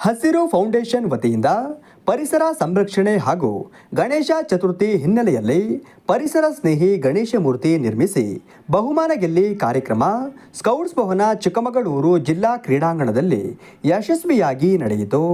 ಹಸಿರು ಫೌಂಡೇಶನ್ ವತಿಯಿಂದ ಪರಿಸರ ಸಂರಕ್ಷಣೆ ಹಾಗೂ ಗಣೇಶ ಚತುರ್ಥಿ ಹಿನ್ನೆಲೆಯಲ್ಲಿ ಪರಿಸರ ಸ್ನೇಹಿ ಗಣೇಶ ಮೂರ್ತಿ ನಿರ್ಮಿಸಿ ಬಹುಮಾನ ಗೆಲ್ಲಿ ಕಾರ್ಯಕ್ರಮ ಸ್ಕೌಟ್ಸ್ ಭವನ ಚಿಕ್ಕಮಗಳೂರು ಜಿಲ್ಲಾ ಕ್ರೀಡಾಂಗಣದಲ್ಲಿ ಯಶಸ್ವಿಯಾಗಿ ನಡೆಯಿತು.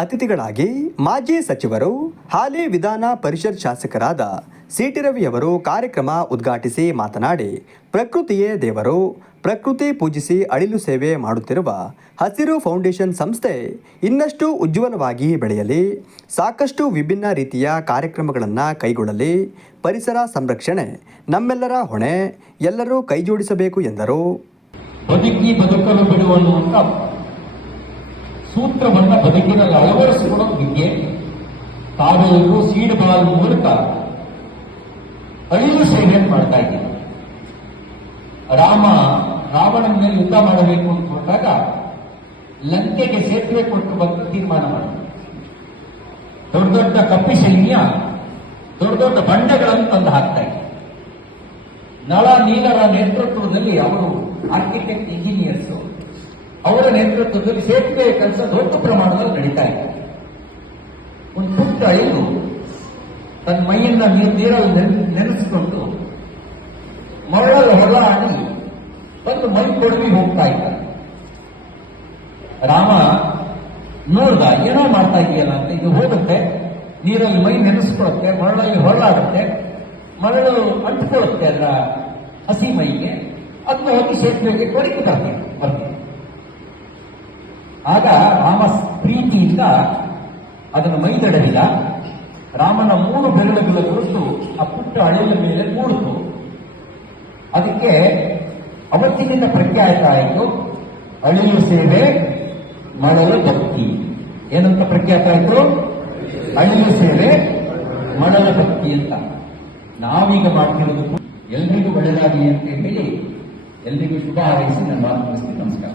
ಅತಿಥಿಗಳಾಗಿ ಮಾಜಿ ಸಚಿವರು ಹಾಲಿ ವಿಧಾನ ಪರಿಷತ್ ಶಾಸಕರಾದ ಸಿಟಿ ರವಿಯವರು ಕಾರ್ಯಕ್ರಮ ಉದ್ಘಾಟಿಸಿ ಮಾತನಾಡಿ, ಪ್ರಕೃತಿಯೇ ದೇವರು, ಪ್ರಕೃತಿ ಪೂಜಿಸಿ ಅಳಿಲು ಸೇವೆ ಮಾಡುತ್ತಿರುವ ಹಸಿರು ಫೌಂಡೇಶನ್ ಸಂಸ್ಥೆ ಇನ್ನಷ್ಟು ಉಜ್ವಲವಾಗಿ ಬೆಳೆಯಲಿ, ಸಾಕಷ್ಟು ವಿಭಿನ್ನ ರೀತಿಯ ಕಾರ್ಯಕ್ರಮಗಳನ್ನು ಕೈಗೊಳ್ಳಲಿ, ಪರಿಸರ ಸಂರಕ್ಷಣೆ, ನಮ್ಮೆಲ್ಲರ ಹೊಣೆ ಎಲ್ಲರೂ ಕೈಜೋಡಿಸಬೇಕು ಎಂದರು. ಸೂತ್ರವನ್ನ ಬದುಕಿನಲ್ಲಿ ಅಳವಡಿಸಿಕೊಳ್ಳೋ ವಿದ್ಯೆ ತಾವೆಲ್ಲರೂ ಸೀಡ್ ಬಾಲ್ ಮೂಲಕ ಅಳಿಲು ಸೇವೆ ಮಾಡ್ತಾ ಇದ್ದೀವಿ ರಾಮ ರಾವಣನ ಮೇಲೆ ಯುದ್ಧ ಮಾಡಬೇಕು ಅಂತ ಹೊರಟಾಗ ಲಂಕೆಗೆ ಸೇತುವೆ ಕೊಟ್ಟು ಬಂದು ತೀರ್ಮಾನ ಮಾಡಿದ್ರು. ದೊಡ್ಡ ದೊಡ್ಡ ಕಪ್ಪಿ ಸೈನ್ಯ ದೊಡ್ಡ ದೊಡ್ಡ ಬಂಡೆಗಳನ್ನು ತಂದು ಹಾಕ್ತಾ ಇದೆ ನಳ ನೀಲರ ನೇತೃತ್ವದಲ್ಲಿ ಅವರು ಆರ್ಕಿಟೆಕ್ಟ್ ಇಂಜಿನಿಯರ್ಸ್ ಅವರ ನೇತೃತ್ವದಲ್ಲಿ ಸೇತುವೆ ಕೆಲಸ ದೊಡ್ಡ ಪ್ರಮಾಣದಲ್ಲಿ ನಡೀತಾ ಇದೆ. ಒಂದು ಪುಟ್ಟ ಐದು ತನ್ನ ಮೈಯಿಂದ ನೀರು ನೀರಲ್ಲಿ ನೆನ್- ನೆನೆಸಿಕೊಂಡು ಮರಳಲ್ಲಿ ಹೊರಳಾಡಿ ಬಂದು ಮೈ ಕೊಡವಿ ಹೋಗ್ತಾ ಇದ್ದ ರಾಮ ನೋಡ್ದ ಏನೋ ಮಾಡ್ತಾ ಇದೆಯಲ್ಲ ಅಂತ ಇದು ಹೋಗುತ್ತೆ. ನೀರಲ್ಲಿ ಮೈ ನೆನೆಸ್ಕೊಳುತ್ತೆ ಮರಳಲ್ಲಿ ಹೊರಳಾಡುತ್ತೆ. ಮರಳು ಅಂಟ್ಕೊಳ್ಳುತ್ತೆ ಅದರ ಹಸಿ ಮೈಗೆ. ಅದನ್ನು ಹೋಗಿ ಸೇತುವೆಗೆ ಕೊಡಿಕೆ ಬರ್ತೀನಿ. ಆಗ ರಾಮ ಪ್ರೀತಿಯಿಂದ ಅದನ್ನು ಮೈ ತಡವಿದ ರಾಮನ ಮೂರು ಬೆರಳುಗಳ ಗುರುತು ಆ ಪುಟ್ಟ ಅಳಿಲ ಮೇಲೆ ಮೂಡಿತು ಅದಕ್ಕೆ ಅವತ್ತಿನಿಂದ ಪ್ರಖ್ಯಾತ ಆಯಿತು, ಅಳಿಲು ಸೇವೆ ಮಳಲು ಭಕ್ತಿ. ಏನಂತ ಪ್ರಖ್ಯಾತ ಆಯಿತು? ಅಳಿಲು ಸೇವೆ ಮಳಲ ಭಕ್ತಿ ಅಂತ. ನಾವೀಗ ಮಾಡ್ತಿರೋದು ಎಲ್ರಿಗೂ ಒಳ್ಳೆಯದಾಗಿ ಅಂತ ಹೇಳಿ ಎಲ್ರಿಗೂ ಶುಭ ಹಾರೈಸಿ ನನ್ನ ಮಾತು ನಮಸ್ಕಾರ.